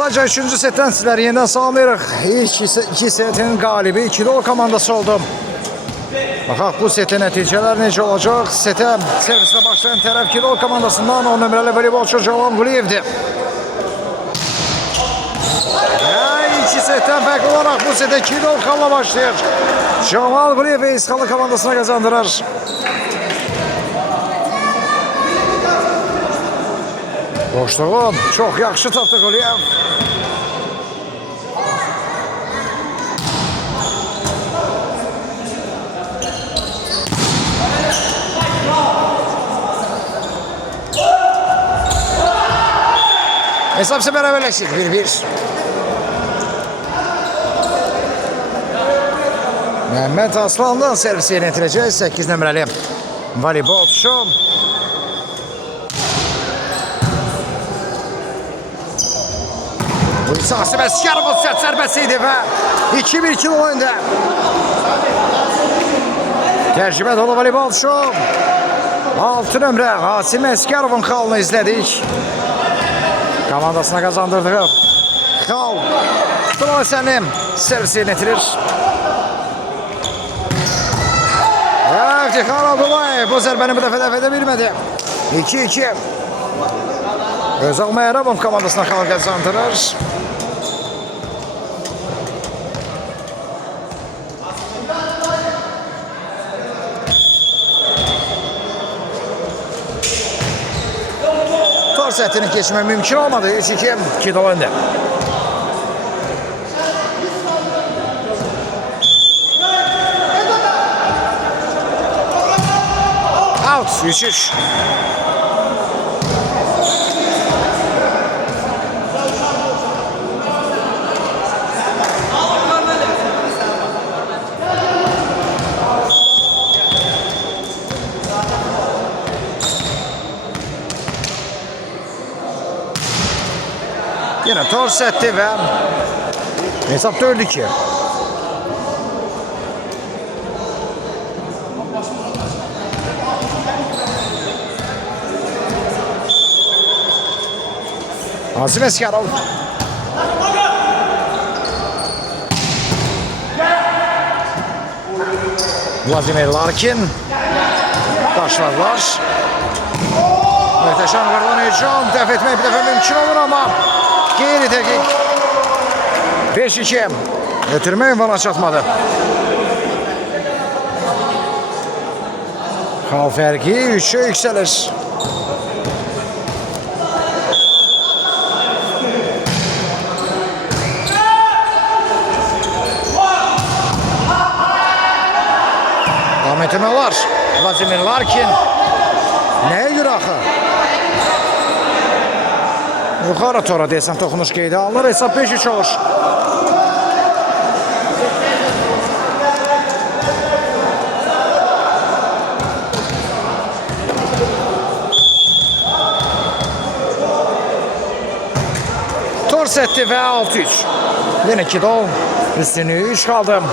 Sadece 3. setten sizləri yenidən salamlayırıq. İlk 2 setin qalibi 2-0 komandası oldu. Baxaq bu setin nəticələr necə olacaq? Setə servislə başlayan tərəf 2-0 komandasından 10 nömrəli voleybolçu Camal Quliyevdir. 2 setdən fərqli olaraq bu setə 2-0 xalla başlayır. Camal Quliyev İsxalı komandasına qazandırır. Boşluğu çox yaxşı tapdı Quliyev. Hesap ise beraberleştik 1-1. Mehmet Aslan'dan servisi yönetileceğiz. 8 nömrəli voleybolçu. Bu ise Asim Əsgərov set zərbəsiydi və 2-1 oyunda. Təcrübə dolu voleybolçu. 6 nömrə Asim Əsgərovun xalını izlədik. Komandasına kazandırdığı xal. Duman Əsənim servisi yönetilir. İftixar Abdullayev bu zərbəni bu dəfə dəf edə bilmədi. 2-2. Özal Məyrəbov komandasına xal qazandırır. Tor sətini keçmək mümkün olmadı. 3-2 Kidolanda. Out 3-3. Yine tor setti ve hesap 4-2. Asim Əsgərov. Vladimir Larkin. Taşlarlar. Möhtəşəm qırılan hücum. Dəf etmək bir dəfə mümkün olur ama geri dəqiq. 5-2. Ötürmə ünvana çatmadı. Xal fərqi 3'e yüksəlir. Etmə var. Vladimir Larkin. Nəyə görə axı? Yuxarı tora deyəsən toxunuş qeydə alınır. Hesab 5-3 olur. Tor setdi və 6-3. Yenə Kidol üstünlüyü 3 qaldı.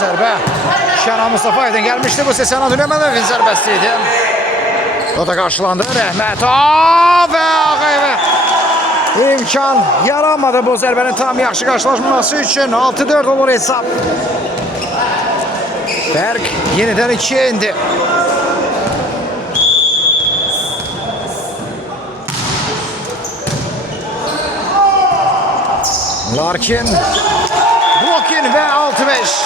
Zərbə Şənan Mustafayevdən gəlmişdi. Bu Səsən Adüləmədovun zərbəsiydi. O da qarşılandı. Rəhmətov və Ağayev imkan yaranmadı bu zərbənin tam yaxşı qarşılaşması üçün. 6-4 olur hesab. Fərq yenidən 2'ye indi. Larkin. Blokin və 6-5.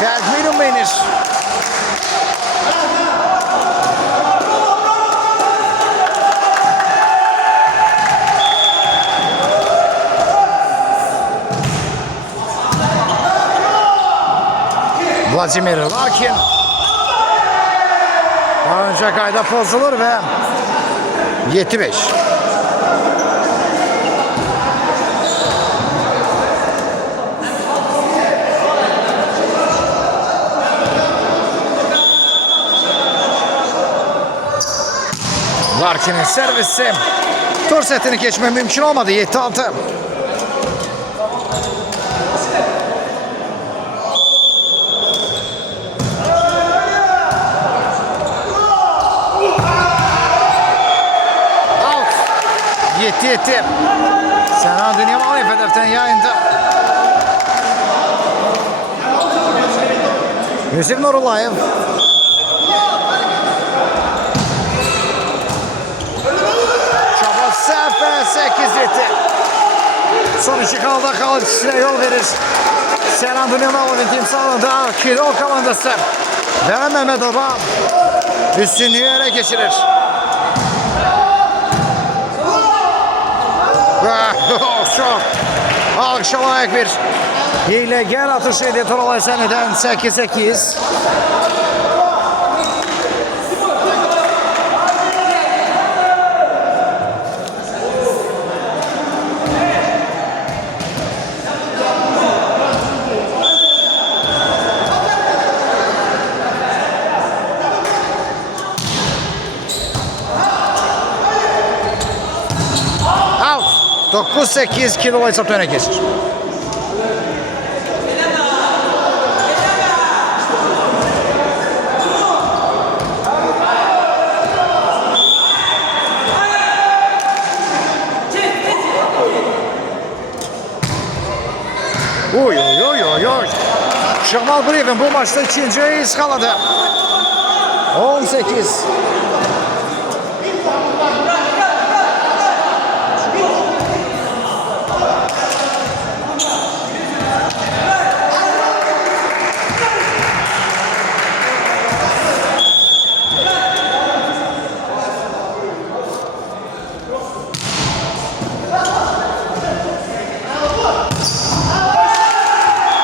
Tezminum beynir. Vladimir Larkin. Daha önce kayda pozulur ve 7-5. Larkin'in servisi. Tur setini geçme mümkün olmadı. 7-6. 7-7. Sənan Dünyamalı hədəfdən yayında. Yusuf Nurulayev. Çaba səhv və 8-7. Son iki qalda kalıcısına yol verir. Sənan Dünyamalı'nın timsalında Kilo komandası. Və Mehmet Oban üstünlüğü ele geçirir. Çok alkışa layık bir hilegen atışıydı Turalay Semi'den 8-8. Out. 9-8 Kilo hesap öne geçir. Oy oy oy oy oy. Şamal Brevin bu maçta ikinciyi ıskaladı. 18.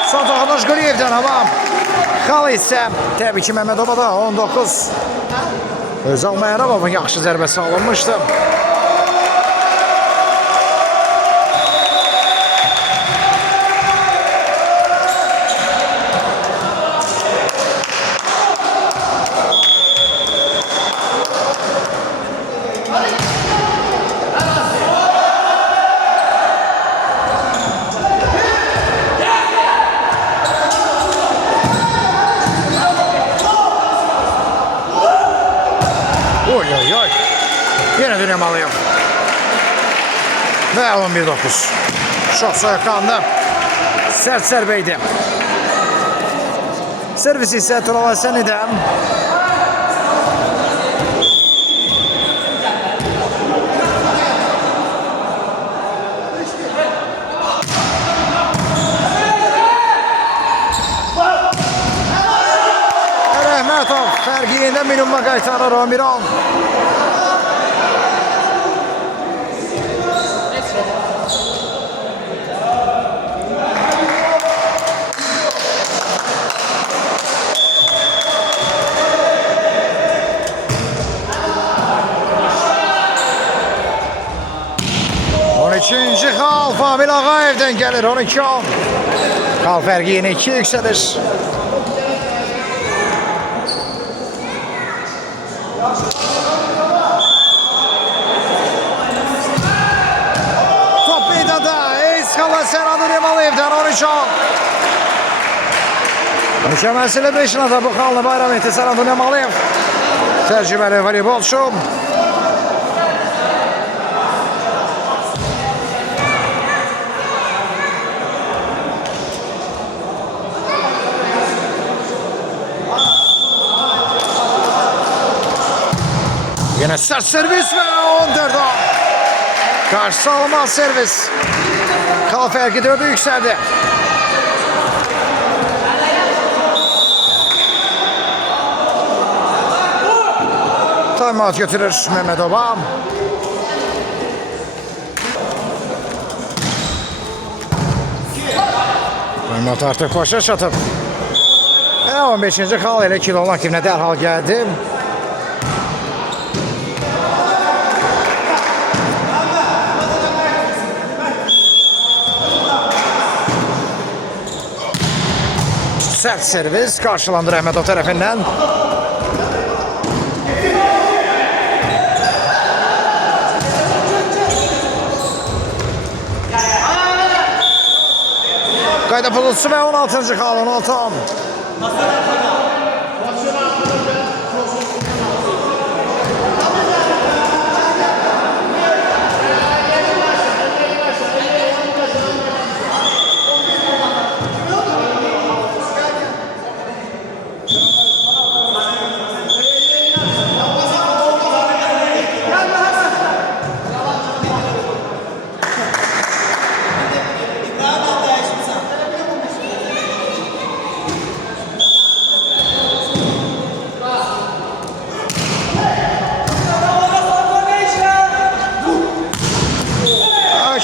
Satoğluş Quliyevdən ama xal isə təbii ki Mehmet Obada 19. Özal Məyrabovun yaxşı zərbəsi alınmışdı. Oy oy oy. Yine Dünyamalı'yım. Ve 11-9. Çok soyuqqanlı. Sert zərbəydi. Servis ise Turalay Semi'den. Rəhmətov fərqi yenidən minimuma qaytarır 11-10. İkinci xal Famil Ağayev'den gelir 12-10. Xal fərqi yine 2 yükselir. Top meydanda. Eyskala Sənan Dünyamalı'dan 13-10. Mükəmməlsizlə 5 da bu xalını bayram etdi Sənan Dünyamalıyev. Təcrübəli voleybolçu. Yine sert servis ve 14-10. Karşı alınmaz servis. Kal fərqi 4'e yükseldi. Timeout götürür Mehmet Obam. Mehmet artık başa çatıp. 15. xal elə kilonun aktivinə dərhal gəldi. Sert servis karşılandı Rəhmətov tərəfindən. Qayda pozultusu və 16. xal 16-10.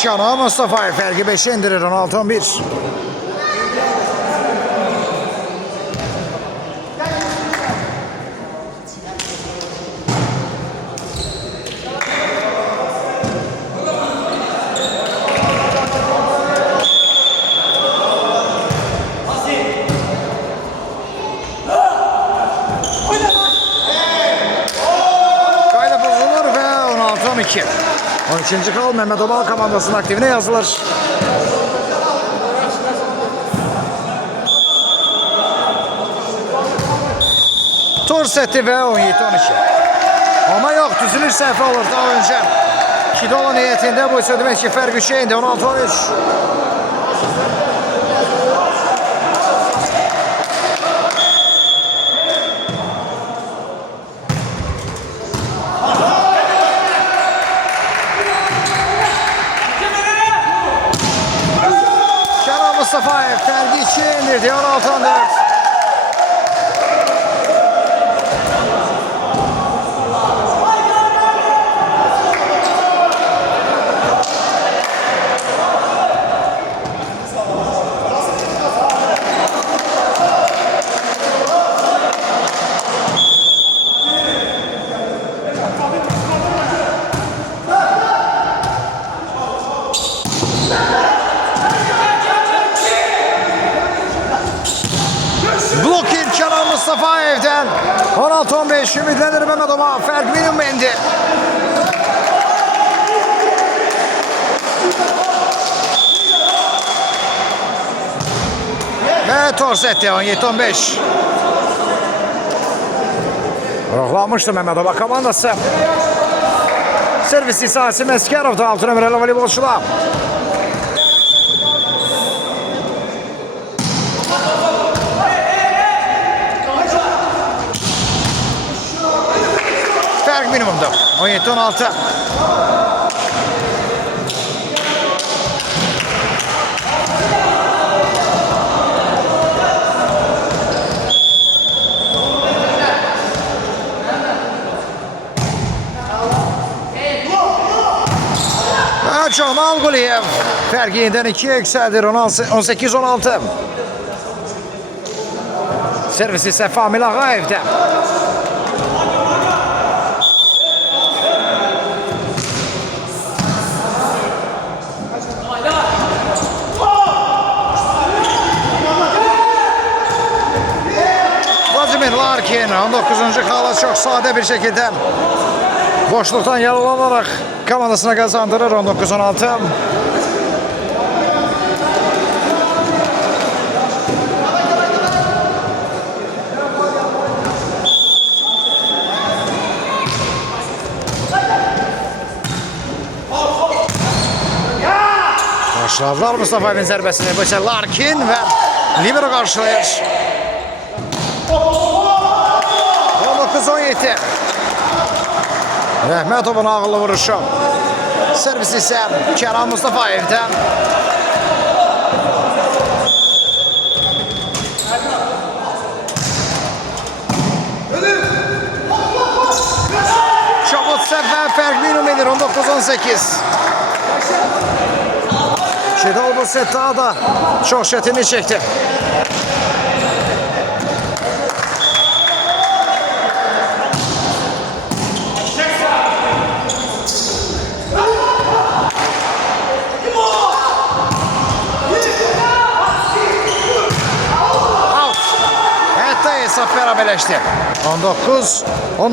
Canan Mustafayev fərqi 5'e indirir 16-11. Kayda bozulur ve 16-12. 13. kal Mehmet Obal komandasının aktifine yazılır. Tur seti ve 17-12. Ama yok, düzülür səhvi olur daha önce. 2'de olan niyetinde bu ise demek ki fərq 3'e indi 16-13. Canan Mustafayev fərqi 2'ye indirdi 16-14. Blokir Canan Mustafayev'den 16-15 ümitlenir Mehmet Oma. Fərq minimum indi. Ve Torsetti 17-15. Ruhlanmıştı Mehmet Oma komandası. Servis İsa'sı Meskerov'da 6 numaralı voleybolçular. Fərq minimumda 17-16. Camal Quliyev fərqi yeniden 2'ye yükseldir 18-16. Servis ise Famil Ağayev'de. Vladimir Larkin 19. kala çok sade bir şekilde boşluktan yaralanarak komandasına kazandırır 19-16. Başladılar Mustafa'nın zərbəsini. Bu ise Larkin ve libero karşılayır. 19-17. Rəhmətovun ağıllı vuruşu. Servis ise Canan Mustafayev'den. Çabutsev ve fərq minimum edir 19-18. Şidal bu set daha da çok çetinlik çekti. Hesap beraberleşti. 19-19.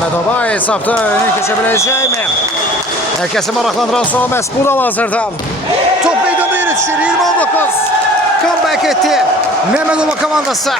Mehmet Oba hesapta öne geçebilecek mi? Herkesi meraklandıran son mes burada hazırda. Top meydana yetişir 20-19. Comeback etti Mehmet Oba komandası.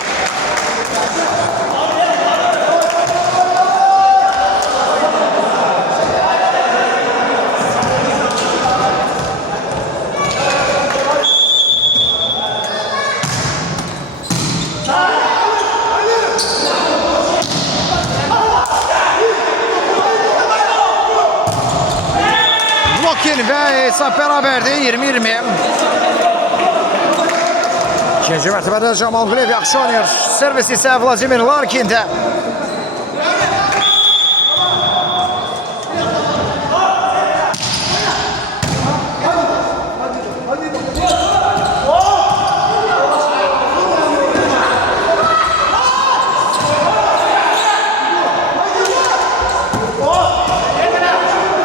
Larkin ve hesap beraberdi 20-20. İkinci mərtəbədə Camal Quliyev yaxşı oynayır. Servis isə Vladimir Larkin'də.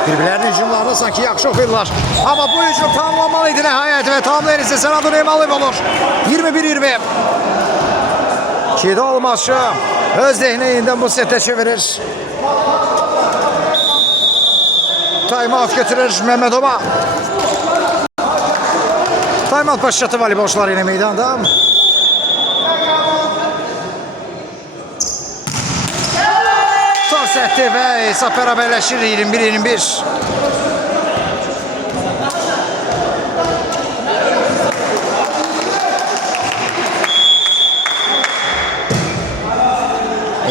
Bir-birlərinin hücumlarını sanki yaxşı oxuyurlar. Amma bu hücum tamamlanmalıydı nəhayət və tamamlayan isə Sənad Nurəməliyev olur. 21-20. Kidal maçı öz dehinə yenidən bu setə çevirir. Time-out götürür Məmmədova. Time-out başlatı voleybolçular yine meydanda. Toss etdi və hesab bərabərləşir 21-21.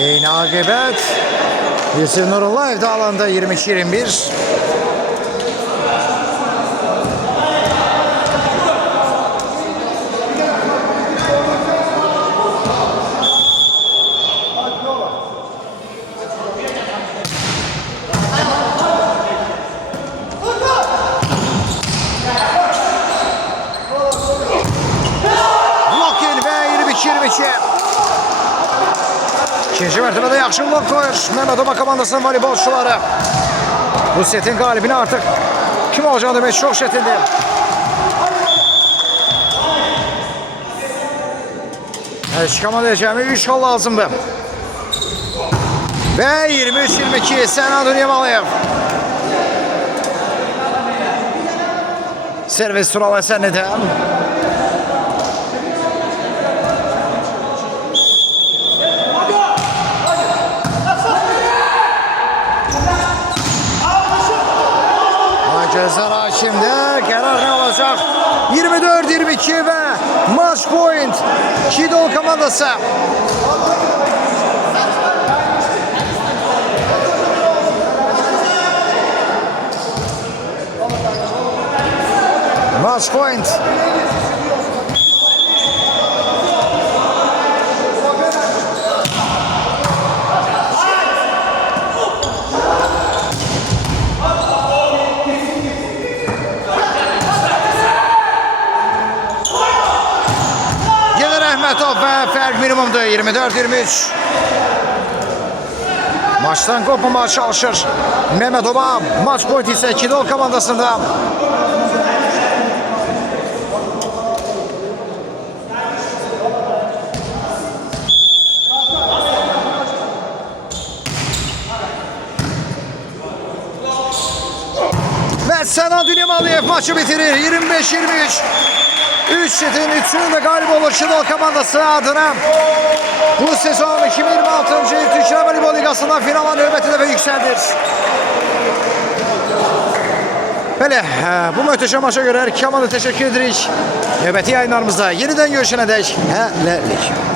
Eyni aqibət. Yusuf Nurullayev da alanda 22-21. Blokin və 22-22. İkinci mərtəbədə yaxşı blok koyur Məmmədova komandasının voleybolçuları. Bu setin qalibini artıq kim olacağını demək çox çətindir. Hər komandaya cəmi 3 gol lazımdır. Və 23-22 Sənad Nurəməliyev. Servis Tural Əsənlidən. Gözler hakimde, qərar ne olacaq? 24-22 və match point Kidal komandası. Match point. Əhmətov və fərq minimumdur 24-23. Maçdan kopmamağa çalışır Məmmədova. Maç point isə Kidal komandasında. Və Sənad Nurəməliyev maçı bitirir 25-23. 3 setin 3'ünün de galip olur Kidal komandası adına. Bu sezon 2026. Türkiye Voleybol Ligası'ndan finala növbəti dəfə yüksəldir. Belə, bu möhtəşəm maça görə hər iki komanda təşəkkür edirik. Növbəti yayınlarımızda yenidən görüşənədək hələlik.